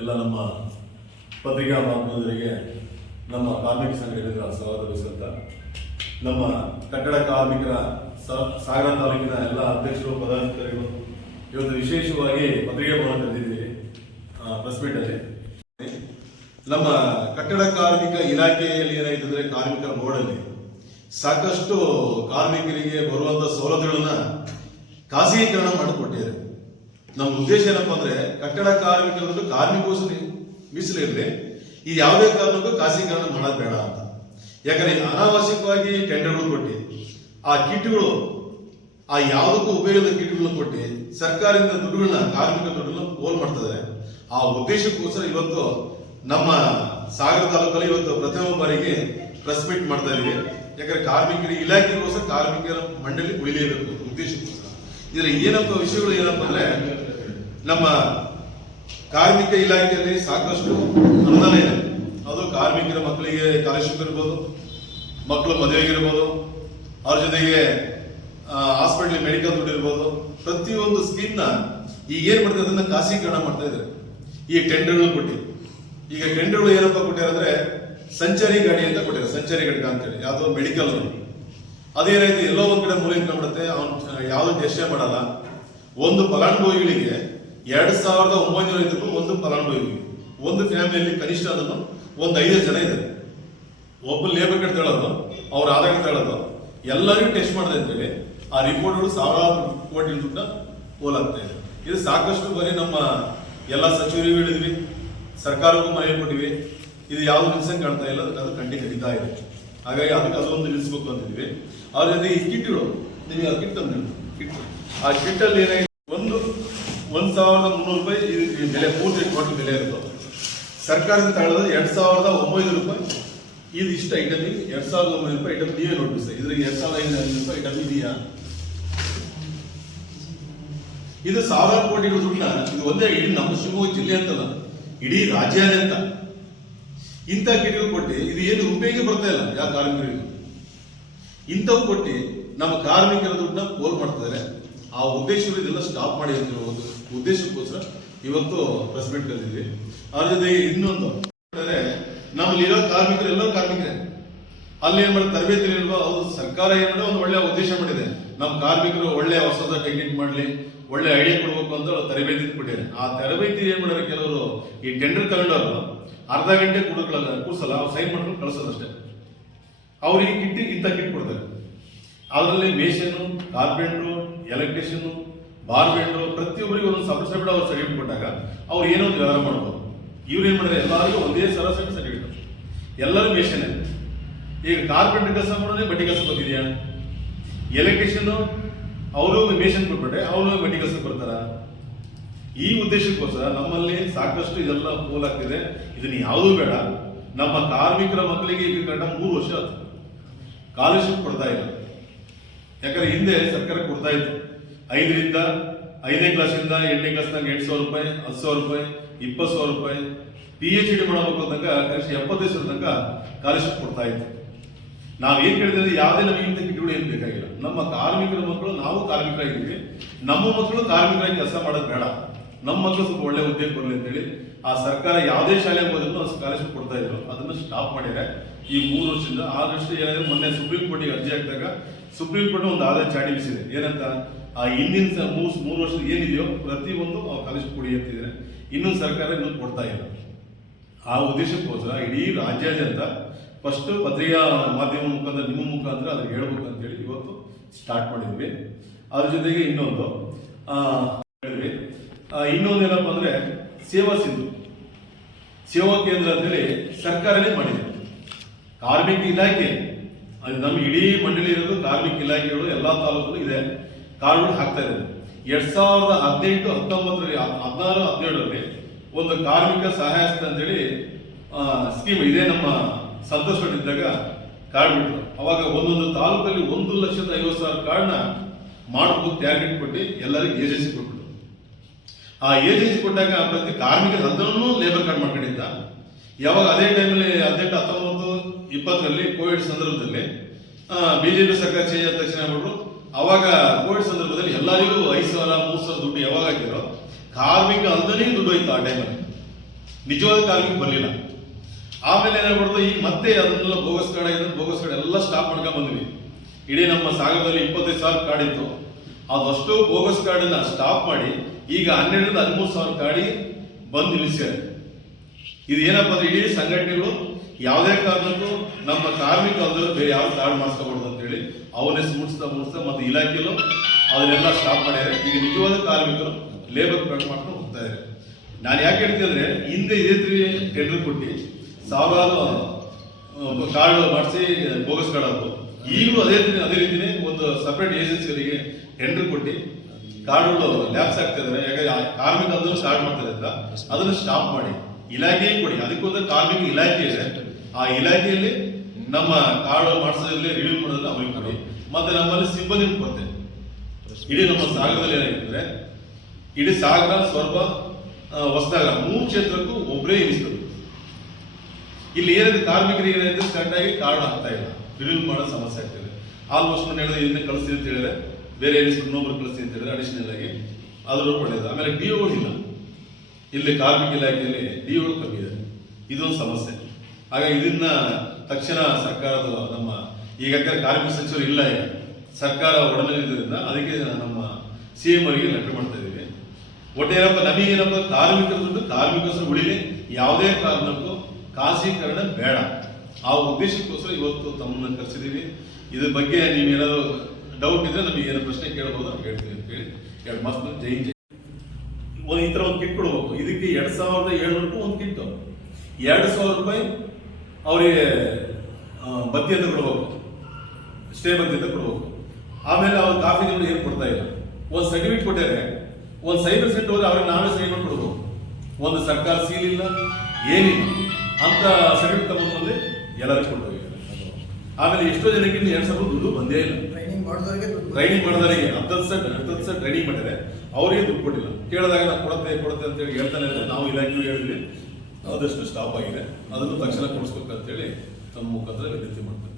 ಎಲ್ಲ ನಮ್ಮ ಪತ್ರಿಕಾ ಮಾಧ್ಯಮದವರಿಗೆ ನಮ್ಮ ಕಾರ್ಮಿಕ ಸಂಘಟನೆಗಳ ಸ್ವಾಗತಿಸುತ್ತ ನಮ್ಮ ಕಟ್ಟಡ ಕಾರ್ಮಿಕರ ಸಾಗರ ತಾಲೂಕಿನ ಎಲ್ಲ ಅಧ್ಯಕ್ಷರು ಪದಾಧಿಕಾರಿಗಳು ಇವತ್ತು ವಿಶೇಷವಾಗಿ ಪತ್ರಿಕೆ ಭವನ ಕರೆದಿದ್ದೀವಿ ಪ್ರೆಸ್ ಮೀಟಲ್ಲಿ. ನಮ್ಮ ಕಟ್ಟಡ ಕಾರ್ಮಿಕ ಇಲಾಖೆಯಲ್ಲಿ ಏನಾಯ್ತಂದ್ರೆ ಕಾರ್ಮಿಕರ ಬೋರ್ಡಲ್ಲಿ ಸಾಕಷ್ಟು ಕಾರ್ಮಿಕರಿಗೆ ಬರುವಂತ ಸವಲತ್ತುಗಳನ್ನ ಖಾಸಗೀಕರಣ ಮಾಡಿಕೊಟ್ಟಿದ್ದಾರೆ. ನಮ್ಮ ಉದ್ದೇಶ ಏನಪ್ಪಾ ಅಂದ್ರೆ ಕಟ್ಟಡ ಕಾರ್ಮಿಕರದ್ದು ಕಾರ್ಮಿಕೋಸ್ಕರ ಮೀಸಲಿರಲಿ, ಈ ಯಾವುದೇ ಕಾರಣಕ್ಕೂ ಖಾಸಗೀಕರಣ ಮಾಡೋದು ಬೇಡ ಅಂತ. ಯಾಕಂದ್ರೆ ಅನಾವಶ್ಯಕವಾಗಿ ಟೆಂಡರ್ಗಳು ಕೊಟ್ಟು ಆ ಕಿಟ್ಗಳು ಆ ಯಾವುದಕ್ಕೂ ಉಪಯೋಗದ ಕಿಟ್ಗಳನ್ನ ಕೊಟ್ಟು ಸರ್ಕಾರದಿಂದ ದುಡ್ಡುಗಳನ್ನ ಕಾರ್ಮಿಕ ದುಡ್ಡನ್ನ ಪೋಲ್ ಮಾಡ್ತಿದ್ದಾರೆ. ಆ ಉದ್ದೇಶಕ್ಕೋಸ್ಕರ ಇವತ್ತು ನಮ್ಮ ಸಾಗರ ತಾಲೂಕಲ್ಲಿ ಇವತ್ತು ಪ್ರಥಮ ಬಾರಿಗೆ ಪ್ರೆಸ್ ಮೀಟ್ ಮಾಡ್ತಾ ಇದೀವಿ. ಯಾಕಂದ್ರೆ ಕಾರ್ಮಿಕರ ಇಲಾಖೆಗೋಸ್ಕರ ಕಾರ್ಮಿಕರ ಮಂಡಳಿ ಉಳಿಲೇಬೇಕು ಉದ್ದೇಶಕ್ಕೋಸ್ಕರ. ಇದರ ಏನಪ್ಪ ವಿಷಯಗಳು ಏನಪ್ಪ ಅಂದ್ರೆ, ನಮ್ಮ ಕಾರ್ಮಿಕ ಇಲಾಖೆಯಲ್ಲಿ ಸಾಕಷ್ಟು ಅನುದಾನ ಇದೆ. ಅದು ಕಾರ್ಮಿಕರ ಮಕ್ಕಳಿಗೆ ಸ್ಕಾಲರ್ಶಿಪ್ ಇರ್ಬೋದು, ಮಕ್ಕಳು ಮದುವೆಗಿರ್ಬೋದು, ಅವ್ರ ಜೊತೆಗೆ ಹಾಸ್ಪಿಟಲ್ ಮೆಡಿಕಲ್ ದುಡ್ಡು ಇರ್ಬೋದು, ಪ್ರತಿಯೊಂದು ಸ್ಕೀಮ್ನ ಈಗ ಏನ್ ಮಾಡ್ತಾರೆ ಅದನ್ನ ಖಾಸಗೀಕರಣ ಮಾಡ್ತಾ ಇದ್ದಾರೆ ಈ ಟೆಂಡರ್ಗಳು ಕೊಟ್ಟು. ಈಗ ಟೆಂಡರ್ಗಳು ಏನಪ್ಪ ಕೊಟ್ಟಾರೆ ಅಂದ್ರೆ ಸಂಚಾರಿ ಗಾಡಿ ಅಂತ ಕೊಟ್ಟಿದ್ದಾರೆ, ಸಂಚಾರಿ ಘಟಕ ಅಂತೇಳಿ. ಯಾವ್ದೋ ಮೆಡಿಕಲ್ ಅದೇನೈತೆ ಎಲ್ಲೋ ಒಂದ್ ಕಡೆ ಮೂಲೆ ಇಟ್ಕೊಂಡ್ಬಿಡುತ್ತೆ, ಅವ್ನು ಯಾವ್ದು ಟೆಸ್ಟೇ ಮಾಡಲ್ಲ. ಒಂದು ಫಲಾನುಭವಿಗಳಿಗೆ 2,905 ರೂಪಾಯಿ ಒಂದು ಫಲಾನುಭವಿಗೆ. ಒಂದು ಫ್ಯಾಮಿಲಿಯಲ್ಲಿ ಕನಿಷ್ಠ ಅದನ್ನು ಒಂದು 5 ಜನ ಇದ್ದಾರೆ. ಒಬ್ಬ ಲೇಬರ್ ಕಾರ್ಡ್ ತಗೊಳ್ಳೋದು, ಅವ್ರ ಆಧಾರ್ ಕಾರ್ಡ್ ತಗೊಳ್ಳೋದು, ಎಲ್ಲರಿಗೂ ಟೆಸ್ಟ್ ಮಾಡಿದೆ ಅಂತೇಳಿ ಆ ರಿಪೋರ್ಟ್ಗಳು ಸಾವಿರಾರು ಕೋಟಿ ದುಡ್ಡ ಹೋಲಾಗ್ತಾ ಇದೆ. ಇದು ಸಾಕಷ್ಟು ಬರೀ ನಮ್ಮ ಎಲ್ಲ ಸಚಿವರಿಗೂ ಹೇಳಿದ್ವಿ, ಸರ್ಕಾರಕ್ಕೂ ಮನವಿ ಕೊಟ್ಟಿವಿ. ಇದು ಯಾವ್ದು ನಿಲ್ಸಂಗ್ ಕಾಣ್ತಾ ಇಲ್ಲ, ಅದು ಖಂಡಿತ ನಡೀತಾ ಇದೆ. ಹಾಗಾಗಿ ಅದಕ್ಕೆ ಅದೊಂದು ನಿಲ್ಲಿಸ್ಬೇಕು ಅಂತಿದ್ವಿ. ಅವ್ರ ಜೊತೆ ಈ ಕಿಟ್ಗಳು, ನೀವು ಆ ಕಿಟ್ ತಂದು ಕಿಟ್, ಆ ಕಿಟ್ ಅಲ್ಲಿ ಏನಾಗಿದೆ, 1,300 ರೂಪಾಯಿ ಇದು ಬೆಲೆ, ಪೂರ್ತಿ ಟೋಟಲ್ ಬೆಲೆ ಇರುತ್ತೆ. ಸರ್ಕಾರದಿಂದ ತಗೊಳ್ಳೋದು 2,900 ರೂಪಾಯಿ. ಇದು ಇಷ್ಟ ಐಟಮ್, 2,900 ರೂಪಾಯಿ ಐಟಮ್ ನೀವೇ ನೋಟಿಸ್. ಇದ್ರಿಗೆ 2,500 ರೂಪಾಯಿ ಐಟಮ್ ಇದೆಯಾ? ಇದು ಸಾವಿರಾರು ಕೋಟಿ ದುಡ್ಡನ್ನ, ಇದು ಒಂದೇ ಇಡೀ ನಮ್ಮ ಶಿವಮೊಗ್ಗ ಜಿಲ್ಲೆ ಅಂತಲ್ಲ, ಇಡೀ ರಾಜ್ಯಾದ್ಯಂತ ಇಂಥ ಕಿಟ್ಗಳು ಕೊಟ್ಟು ಇದು ಏನು ಉಪಯೋಗ ಬರ್ತಾ ಇಲ್ಲ ಯಾವ ಕಾರ್ಮಿಕರಿಗೆ. ಇಂಥವು ಕೊಟ್ಟು ನಮ್ಮ ಕಾರ್ಮಿಕರ ದುಡ್ಡನ್ನ ಪೋಲ್ ಮಾಡ್ತಿದ್ದಾರೆ. ಆ ಉದ್ದೇಶಗಳು ಇದೆಲ್ಲ ಸ್ಟಾಪ್ ಮಾಡಿ ಅಂತ ಹೇಳೋದು ಉದ್ದೇಶಕ್ಕೋಸ್ಕರ ಇವತ್ತು ಪ್ರೆಸ್ ಮೀಟ್ ಕರೆದಿದ್ವಿ. ಅದ್ರ ಜೊತೆಗೆ ಇನ್ನೊಂದು ನಮ್ಮಲ್ಲಿ ಇರೋ ಕಾರ್ಮಿಕರು ಎಲ್ಲರೂ ಕಾರ್ಮಿಕರೇ. ಅಲ್ಲಿ ಏನ್ ಮಾಡಿ ತರಬೇತಿ ಇಲ್ವಾ, ಅದು ಸರ್ಕಾರ ಏನ್ ಮಾಡಿದ್ರೆ ಒಂದು ಒಳ್ಳೆ ಉದ್ದೇಶ ಮಾಡಿದೆ. ನಮ್ಮ ಕಾರ್ಮಿಕರು ಒಳ್ಳೆ ಹೊಸದ ಟೆಕ್ನಿಕ್ ಮಾಡ್ಲಿ, ಒಳ್ಳೆ ಐಡಿಯಾ ಕೊಡ್ಬೇಕು ಅಂತ ತರಬೇತಿ ಕೊಟ್ಟಿದ್ದಾರೆ. ಆ ತರಬೇತಿ ಏನ್ ಮಾಡ್ಯಾರ, ಕೆಲವರು ಈ ಟೆಂಡರ್ ತಗೊಂಡವರು ಅರ್ಧ ಗಂಟೆ ಕೂರ್ಸಲ್ಲ, ಅವ್ರು ಸೈನ್ ಮಾಡ್ಕೊಂಡು ಕಳ್ಸೋದಷ್ಟೇ. ಅವ್ರಿಗೆ ಕಿಟ್ಟಿಗೆ ಇಂಥ ಕಿಟ್ ಕೊಡ್ತಾರೆ. ಅದರಲ್ಲಿ ಮೇಷನ್ನು, ಕಾರ್ಪೆಂಟ್ರು, ಎಲೆಕ್ಟ್ರಿಷಿಯನ್, ಬಾರ್ಬೆಂಡ್ರು, ಪ್ರತಿಯೊಬ್ಬರಿಗೆ ಒಂದೊಂದು ಸಪರೇಟ್ ಅವ್ರು ಸರ್ಟಿಫಿಕೇಟ್ ಕೊಟ್ಟಾಗ ಅವ್ರು ಏನೋ ಒಂದು ವ್ಯವಹಾರ ಮಾಡ್ಬೋದು. ಇವ್ರು ಏನ್ ಮಾಡಿದ್ರೆ ಎಲ್ಲರಿಗೂ ಒಂದೇ ಸರಾಸರಿ ಸರ್ಟಿಫಿಕೇಟ್, ಎಲ್ಲರೂ ಮೇಷನ್ನೇ. ಈಗ ಕಾರ್ಪೆಂಟರ್ ಕೆಲಸ ಮಾಡೋದೇ ಬಡ್ಡಿ ಕೆಲಸ ಬಂದಿದೆಯಾ? ಎಲೆಕ್ಟ್ರಿಷಿಯನ್ ಅವರು ಮೇಷನ್ ಕೊಟ್ಬಿಟ್ರೆ ಅವರು ಬಡ್ಡಿ ಕೆಲಸ ಬರ್ತಾರ? ಈ ಉದ್ದೇಶಕ್ಕೋಸ್ಕರ ನಮ್ಮಲ್ಲಿ ಸಾಕಷ್ಟು ಇದೆಲ್ಲ ಪೋಲಾಗ್ತಿದೆ. ಇದನ್ನ ಯಾವುದೂ ಬೇಡ. ನಮ್ಮ ಕಾರ್ಮಿಕರ ಮಕ್ಕಳಿಗೆ ಈಗ ಕರೆಕ್ಟ್ 3 ವರ್ಷ ಸ್ಕಾಲರ್ಶಿಪ್ ಕೊಡ್ತಾ ಇಲ್ಲ. ಯಾಕಂದ್ರೆ ಹಿಂದೆ ಸರ್ಕಾರ ಕೊಡ್ತಾ ಇತ್ತು 5ನೇ ಕ್ಲಾಸಿಂದ 8ನೇ ಕ್ಲಾಸ್ನಾಗ 8,000 ರೂಪಾಯಿ, 10,000 ರೂಪಾಯಿ, 20,000 ರೂಪಾಯಿ, PhD ಮಾಡಬೇಕು ಅಂದಾಗ ಕನಿಷ್ಠ 75,000 ತನಕ ಸ್ಕಾಲರ್ಶಿಪ್ ಕೊಡ್ತಾ ಇತ್ತು. ನಾವ್ ಏನ್ ಕೇಳಿದ್ರೆ ಯಾವುದೇ ನಮಗೆ ಕಿಟ್ಗಳು ಏನ್ ಬೇಕಾಗಿಲ್ಲ. ನಮ್ಮ ಕಾರ್ಮಿಕರ ಮಕ್ಕಳು, ನಾವು ಕಾರ್ಮಿಕರಾಗಿದ್ದೀವಿ, ನಮ್ಮ ಮಕ್ಕಳು ಕಾರ್ಮಿಕರಾಗಿ ಕೆಲಸ ಮಾಡೋದು ಬೇಡ, ನಮ್ಮ ಮಕ್ಕಳು ಸ್ವಲ್ಪ ಒಳ್ಳೆ ಉದ್ಯೋಗ ಬರಲಿ ಅಂತೇಳಿ ಆ ಸರ್ಕಾರ ಯಾವುದೇ ಶಾಲೆ ಹೋದ್ರು ಸ್ಕಾಲರ್ಶಿಪ್ ಕೊಡ್ತಾ ಇದ್ರು. ಅದನ್ನ ಸ್ಟಾಪ್ ಮಾಡಿದ್ರೆ ಈ 3 ವರ್ಷದಿಂದ. ಆದಷ್ಟು ಏನಾದ್ರೆ ಮೊನ್ನೆ ಸುಪ್ರೀಂ ಕೋರ್ಟಿಗೆ ಅರ್ಜಿ ಹಾಕಿದಾಗ ಸುಪ್ರೀಂ ಕೋರ್ಟ್ ಒಂದು ಆದೇಶ ಜಾರಿ ಬಿಸಿದೆ. ಏನಂತ, ಆ ಹಿಂದಿನ 3 ವರ್ಷದ ಏನಿದೆಯೋ ಪ್ರತಿಯೊಂದು ಸ್ಕಾಲರ್ಶಿಪ್ ಕೊಡಿ ಅಂತಿದ್ರೆ. ಇನ್ನೊಂದು ಸರ್ಕಾರ ಇನ್ನೊಂದು ಕೊಡ್ತಾ ಇಲ್ಲ. ಆ ಉದ್ದೇಶಕ್ಕೋಸ್ಕರ ಇಡೀ ರಾಜ್ಯಾದ್ಯಂತ ಫಸ್ಟ್ ಪತ್ರಿಕಾ ಮಾಧ್ಯಮ ಮುಖಾಂತರ, ನಿಮ್ಮ ಮುಖಾಂತರ ಅದಕ್ಕೆ ಹೇಳ್ಬೇಕು ಅಂತೇಳಿ ಇವತ್ತು ಸ್ಟಾರ್ಟ್ ಮಾಡಿದ್ವಿ. ಅದ್ರ ಜೊತೆಗೆ ಇನ್ನೊಂದು ಹೇಳಿದ್ವಿ, ಇನ್ನೊಂದೇನಪ್ಪ ಅಂದ್ರೆ ಸೇವಾ ಸಿಂಧು ಸೇವಾ ಕೇಂದ್ರ ಅಂತೇಳಿ ಸರ್ಕಾರನೇ ಮಾಡಿದೆ. ಕಾರ್ಮಿಕ ಇಲಾಖೆ ಅದು ನಮ್ಮ ಇಡೀ ಮಂಡಳಿ ಇರೋದು ಕಾರ್ಮಿಕ ಇಲಾಖೆಗಳು ಎಲ್ಲಾ ತಾಲೂಕಲ್ಲೂ ಇದೆ. ಕಾರ್ಡ್ಗಳು ಹಾಕ್ತಾ ಇದ್ದಾರೆ. 2018, 19, 16, 17ರಲ್ಲಿ ಒಂದು ಕಾರ್ಮಿಕ ಸಹಾಯಸ್ಥ ಅಂತೇಳಿ ಸ್ಕೀಮ್ ಇದೆ. ನಮ್ಮ ಸಂತೋಷ ಇದ್ದಾಗ ಕಾರ್ಡ್ ಬಿಟ್ಟರು. ಅವಾಗ ಒಂದೊಂದು ತಾಲೂಕಲ್ಲಿ 1,50,000 ಕಾರ್ಡ್ನ ಮಾಡಬೇಕು ಟಾರ್ಗೆಟ್ ಕೊಟ್ಟು ಎಲ್ಲರಿಗೂ ಏಜೆನ್ಸಿ ಕೊಟ್ಬಿಟ್ಟು. ಆ ಏಜೆನ್ಸಿ ಕೊಟ್ಟಾಗ ಪ್ರತಿ ಕಾರ್ಮಿಕರ ಅದನ್ನು ಲೇಬರ್ ಕಾರ್ಡ್ ಮಾಡ್ಕೊಂಡಿದ್ದ. ಯಾವಾಗ ಅದೇ ಟೈಮಲ್ಲಿ 18, 19, 20ರಲ್ಲಿ ಕೋವಿಡ್ ಸಂದರ್ಭದಲ್ಲಿ ಬಿಜೆಪಿ ಸರ್ಕಾರ ಚೇಂಜ್ ಆದ ತಕ್ಷಣ ಆಗ್ಬಿಟ್ರು. ಅವಾಗ ಕೋವಿಡ್ ಸಂದರ್ಭದಲ್ಲಿ ಎಲ್ಲರಿಗೂ 5,000, 3,000 ದುಡ್ಡು ಯಾವಾಗ ಹಾಕಿರೋ ಕಾರ್ಮಿಕ ಅಲ್ದನಿಗೆ ದುಡ್ಡು ಹೋಯ್ತು ಆ ಟೈಮಲ್ಲಿ. ನಿಜವಾದ ಕಾರ್ಮಿಕ ಬರಲಿಲ್ಲ. ಆಮೇಲೆ ಏನಾಗ್ಬಿಡ್ತು, ಈಗ ಮತ್ತೆ ಅದನ್ನೆಲ್ಲ ಬೋಗಸ್ ಕಾರ್ಡ್ ಎಲ್ಲ ಸ್ಟಾಪ್ ಮಾಡ್ಕೊಂಡು ಬಂದ್ವಿ. ಇಡೀ ನಮ್ಮ ಸಾಗರದಲ್ಲಿ 25,000 ಕಾರ್ಡ್ ಇತ್ತು, ಅದಷ್ಟು ಬೋಗಸ್ ಕಾರ್ಡನ್ನ ಸ್ಟಾಪ್ ಮಾಡಿ ಈಗ 12,000 ರಿಂದ 13,000 ಕಾರ್ಡಿಗೆ ಬಂದು ನಿಲ್ಲಿಸ್ಯಾರೆ. ಇದು ಏನಪ್ಪ ಅಂದ್ರೆ ಇಡೀ ಸಂಘಟನೆಗಳು ಯಾವುದೇ ಕಾರಣಕ್ಕೂ ನಮ್ಮ ಕಾರ್ಮಿಕ ಅಲ್ಲದೆ ಬೇರೆ ಯಾವ ಕಾರ್ಡ್ ಮಾಡಿಸ್ಕೋಬಾರ್ದು ಅಂತೇಳಿ ಅವನ್ನೇ ಮುಡಿಸ್ತಾ ಮತ್ತೆ ಇಲಾಖೆಯಲ್ಲೂ ಅದನ್ನೆಲ್ಲ ಸ್ಟಾಪ್ ಮಾಡ್ಯಾರೆ. ಈಗ ನಿಜವಾದ ಕಾರ್ಮಿಕರು ಲೇಬರ್ ಕಾರ್ಡ್ ಮಾಡ್ಕೊಂಡು ಹೋಗ್ತಾ ಇದ್ದಾರೆ. ನಾನು ಯಾಕೆ ಹೇಳ್ತೀನಿ ಅಂದ್ರೆ, ಹಿಂದೆ ಇದೇ ಟೆಂಡರ್ ಕೊಟ್ಟು ಸಾವಿರಾರು ಕಾರ್ಡ್ ಮಾಡಿಸಿ ಬೋಗಸ್ ಕಾರ್ಡ್ ಆದ್ರು. ಈಗಲೂ ಅದೇ ರೀತಿನೇ ಒಂದು ಸಪರೇಟ್ ಏಜೆನ್ಸಿಯವರಿಗೆ ಟೆಂಡರ್ ಕೊಟ್ಟು ಕಾರ್ಡ್ಗಳು ಲ್ಯಾಪ್ಸ್ ಆಗ್ತಾ ಇದ್ದಾರೆ. ಯಾಕಂದ್ರೆ ಕಾರ್ಮಿಕ ಅದನ್ನು ಸ್ಟಾರ್ಟ್ ಮಾಡ್ತಾರೆ ಅಂತ ಅದನ್ನು ಸ್ಟಾಪ್ ಮಾಡಿ ಇಲಾಖೆಗೆ ಕೊಡಿ. ಅದಕ್ಕೊಂದು ಕಾರ್ಮಿಕ ಇಲಾಖೆ ಇದೆ, ಆ ಇಲಾಖೆಯಲ್ಲಿ ನಮ್ಮ ಕಾರ್ಡ್ ಮಾಡಿಸೋದ್ರಲ್ಲಿ ರಿವ್ಯೂ ಮಾಡೋದ್ರಲ್ಲಿ ಅವ್ರಿಗೆ ಕೊಡಿ. ಮತ್ತೆ ನಮ್ಮಲ್ಲಿ ಸಿಬ್ಬಂದಿ ಕೊರತೆ ಇಡೀ ನಮ್ಮ ಸಾಗರದಲ್ಲಿ ಏನಾಗಿದ್ರೆ, ಇಡೀ ಸಾಗರ, ಸೊರಬ, ಹೊಸನಗರ 3 ಕ್ಷೇತ್ರಕ್ಕೂ ಒಬ್ಬರೇ ಇನ್ಸ್ಪೆಕ್ಟರ್. ಇಲ್ಲಿ ಏನಾದ್ರೆ ಕಾರ್ಮಿಕರಿಗೆ ಏನಾದ್ರೆ ಕರೆಕ್ಟಾಗಿ ಕಾರ್ಡ್ ಆಗ್ತಾ ಇಲ್ಲ, ರಿವ್ಯೂ ಮಾಡೋ ಸಮಸ್ಯೆ ಆಗ್ತಿದೆ. ಆಲ್ಮೋಸ್ಟ್ ನಾನು ಹೇಳಿದ್ರೆ ಇದನ್ನ ಕಳಿಸ್ತೀನಿ ಅಂತ ಹೇಳಿದ್ರೆ, ಬೇರೆ ಇನ್ನೊಬ್ರು ಕಳಿಸ್ತೀನಿ ಅಂತ ಹೇಳಿದ್ರೆ ಅಡಿಷನಲ್ ಆಗಿ ಅದ್ರ ಒಳ್ಳೇದು. ಆಮೇಲೆ ಡಿಒಗಳು ಇಲ್ಲ, ಇಲ್ಲಿ ಕಾರ್ಮಿಕ ಇಲಾಖೆಯಲ್ಲಿ ಡಿಒಗಳು ಕಮ್ಮಿ ಇದೆ, ಇದೊಂದು ಸಮಸ್ಯೆ. ಹಾಗಾಗಿ ಇದನ್ನ ತಕ್ಷಣ ಸರ್ಕಾರದ ನಮ್ಮ ಈಗಾಗಲೇ ಕಾರ್ಮಿಕ ಸಚಿವರು ಇಲ್ಲ, ಈಗ ಸರ್ಕಾರ ಒಡನಿದ್ದರಿಂದ ಅದಕ್ಕೆ ನಮ್ಮ CM ಅವರಿಗೆ ಲೆಟರ್ ಮಾಡ್ತಾ ಇದ್ದೀವಿ. ಒಟ್ಟೇನಪ್ಪ ನಮಗೇನಪ್ಪ, ಕಾರ್ಮಿಕರ ದುಡ್ಡು ಕಾರ್ಮಿಕರು ಉಳಿಲಿ, ಯಾವುದೇ ಕಾರಣಕ್ಕೂ ಖಾಸಗೀಕರಣ ಬೇಡ. ಆ ಉದ್ದೇಶಕ್ಕೋಸ್ಕರ ಇವತ್ತು ತಮ್ಮನ್ನು ಕರೆಸಿದ್ದೀವಿ. ಇದ್ರ ಬಗ್ಗೆ ನೀವೇನಾದ್ರು ಡೌಟ್ ಇದ್ರೆ ನಮಗೆ ಏನೋ ಪ್ರಶ್ನೆ ಕೇಳಬಹುದು ಅಂತ ಹೇಳ್ತೀವಿ ಅಂತ ಹೇಳಿ 2 ಮಾಸದ ಜೈ ಈ ತರ ಒಂದು ಕಿಟ್ ಕೊಡ್ಬೇಕು. ಇದಕ್ಕೆ 2,700 ರೂಪಾಯಿ ಒಂದು ಕಿಟ್, 2,000 ರೂಪಾಯಿ ಅವರಿಗೆ ಬತ್ತಿ ಅಂತ ಕೊಡ್ಬೇಕು, ಸ್ಟೇ ಬತ್ತಿ ಅಂತ ಕೊಡ್ಬೇಕು. ಆಮೇಲೆ ಅವ್ರು ಕಾಫಿ ಏನು ಕೊಡ್ತಾ ಇಲ್ಲ. ಒಂದು ಸರ್ಟಿಫಿಕೇಟ್ ಕೊಟ್ಟಾರೆ, ಒಂದು ಸೈಬರ್ ಸೆಂಟರ್ ಹೋದ್ರೆ ಅವ್ರಿಗೆ ನಾವೇ ಸೈನ್ ಮಾಡಿ ಕೊಡ್ಬೇಕು. ಒಂದು ಸರ್ಕಾರ ಸೀಲ್ ಇಲ್ಲ, ಏನಿಲ್ಲ ಅಂತ ಸರ್ಟಿಫಿಕೇಟ್ ತಗೊಂಡ್ಬಂದು ಎಲ್ಲರಿಗೂ ಕೊಟ್ಟು ಹೋಗಿದ್ದಾರೆ. ಆಮೇಲೆ ಎಷ್ಟೋ ಜನಕ್ಕೆ 2,000 ದುಡ್ಡು ಬಂದೇ ಇಲ್ಲ. ಟ್ರೈನಿಂಗ್ ಮಾಡಿದವರಿಗೆ 10 ಟ್ರೈನಿಂಗ್ ಮಾಡಿದರೆ ಅವರಿಗೆ ದುಡ್ಡು ಕೊಟ್ಟಿಲ್ಲ. ಕೇಳಿದಾಗ ನಾವು ಕೊಡುತ್ತೆ ಅಂತ ಹೇಳಿ ಹೇಳ್ತಾನೆ ಇದ್ದಾರೆ. ನಾವು ಇಲಾಖೆಯು ಹೇಳಿದ್ವಿ, ಆದಷ್ಟು ಸ್ಟಾಪ್ ಆಗಿದೆ, ಅದನ್ನು ತಕ್ಷಣ ಕೊಡಿಸ್ಬೇಕಂತೇಳಿ ತಮ್ಮ ಮುಖಾಂತರ ವಿನಂತಿ ಮಾಡ್ತಾರೆ.